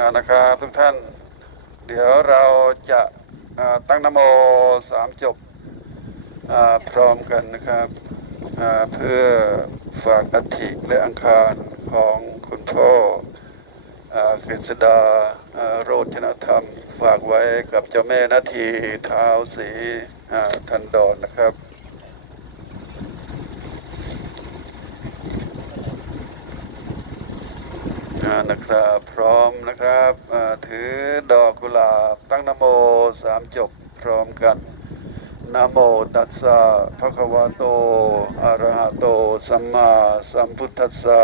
นะครับทุกท่าน เดี๋ยวเราจะตั้งนโมสามจบพร้อมกันนะครับเพื่อฝากอัฐิและอังคารของคุณพ่อกฤษดาโรจนธรรม ฝากไว้กับเจ้าแม่นาทีเท้าสีทันดอนนะครับ อ่า นะครับพร้อมนะครับถือดอกกุหลาบตั้งนโมสามจบพร้อมกันนโมตัสสะภะคะวะโตอะระหะโตสัมมาสัมพุทธัสสะ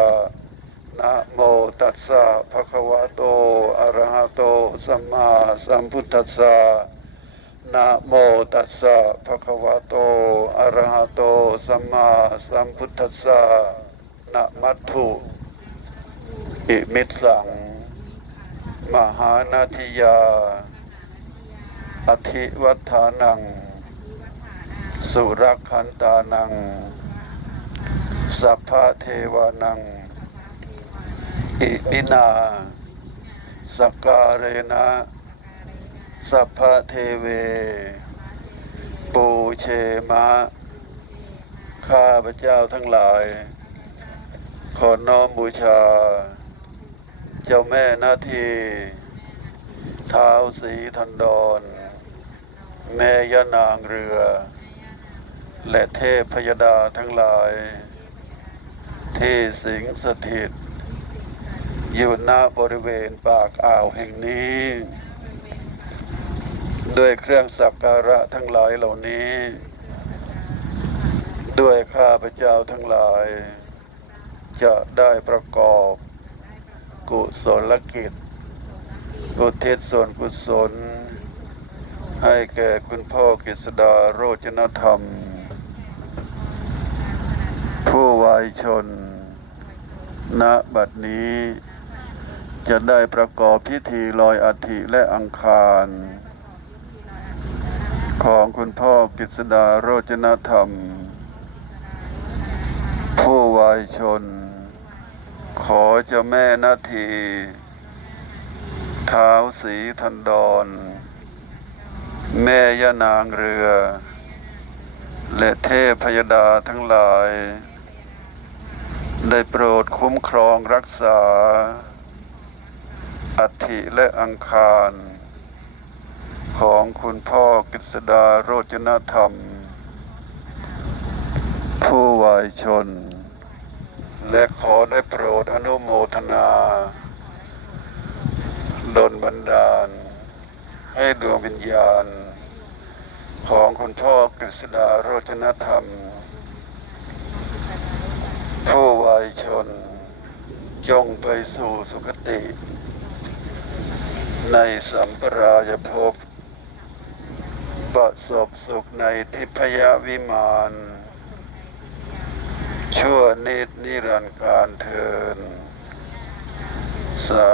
นะโมตัสสะภะคะวะโตอะระหะโตสัมมาสัมพุทธัสสะนะโมตัสสะภะคะวะโตอะระหะโตสัมมาสัมพุทธัสสะนะมัตถุ อิมิตสัง มหานาทิยา อธิวัฏานัง สุรคันตานัง สัพพะเทวานัง อิมินาสกการเรนะสัพพะเทเว ปูเชมะ ข้าพระเจ้าทั้งหลาย ขอน้อมบูชา เจ้าแม่นาทีเท้าวสีทันดอนแม่ยานางเรือ และเทพพยดาทั้งหลาย ที่สิงสถิต อยู่ณบริเวณปากอ่าวแห่งนี้ ด้วยเครื่องสักการะทั้งหลายเหล่านี้ ด้วยข้าพเจ้าทั้งหลาย จะได้ประกอบ กุศลกิจ อุทิศส่วนกุศล ให้แก่คุณพ่อกฤษดาโรจนธรรม ผู้วายชน ณ บัดนี้ จะได้ประกอบพิธีลอยอัฐิและอังคาร ของคุณพ่อกฤษดาโรจนธรรม ผู้วายชน ขอเจ้าแม่นาทีเท้าวสีทันดอนแม่ยานางเรือ และเทพพยดาทั้งหลาย ได้โปรดคุ้มครองรักษา อัฐิและอังคาร ของคุณพ่อกฤษดาโรจนธรรม ผู้วายชน และขอได้โปรดอนุโมทนาดลบันดาล ให้ดวงวิญญาณ ของคุณพ่อกฤษดาโรจนธรรม ผู้วายชนจงไปสู่สุคติ ในสัมปรายภพประสบสุขในทิพยวิมาน ชั่วนิดนิรันดร์การเทินสา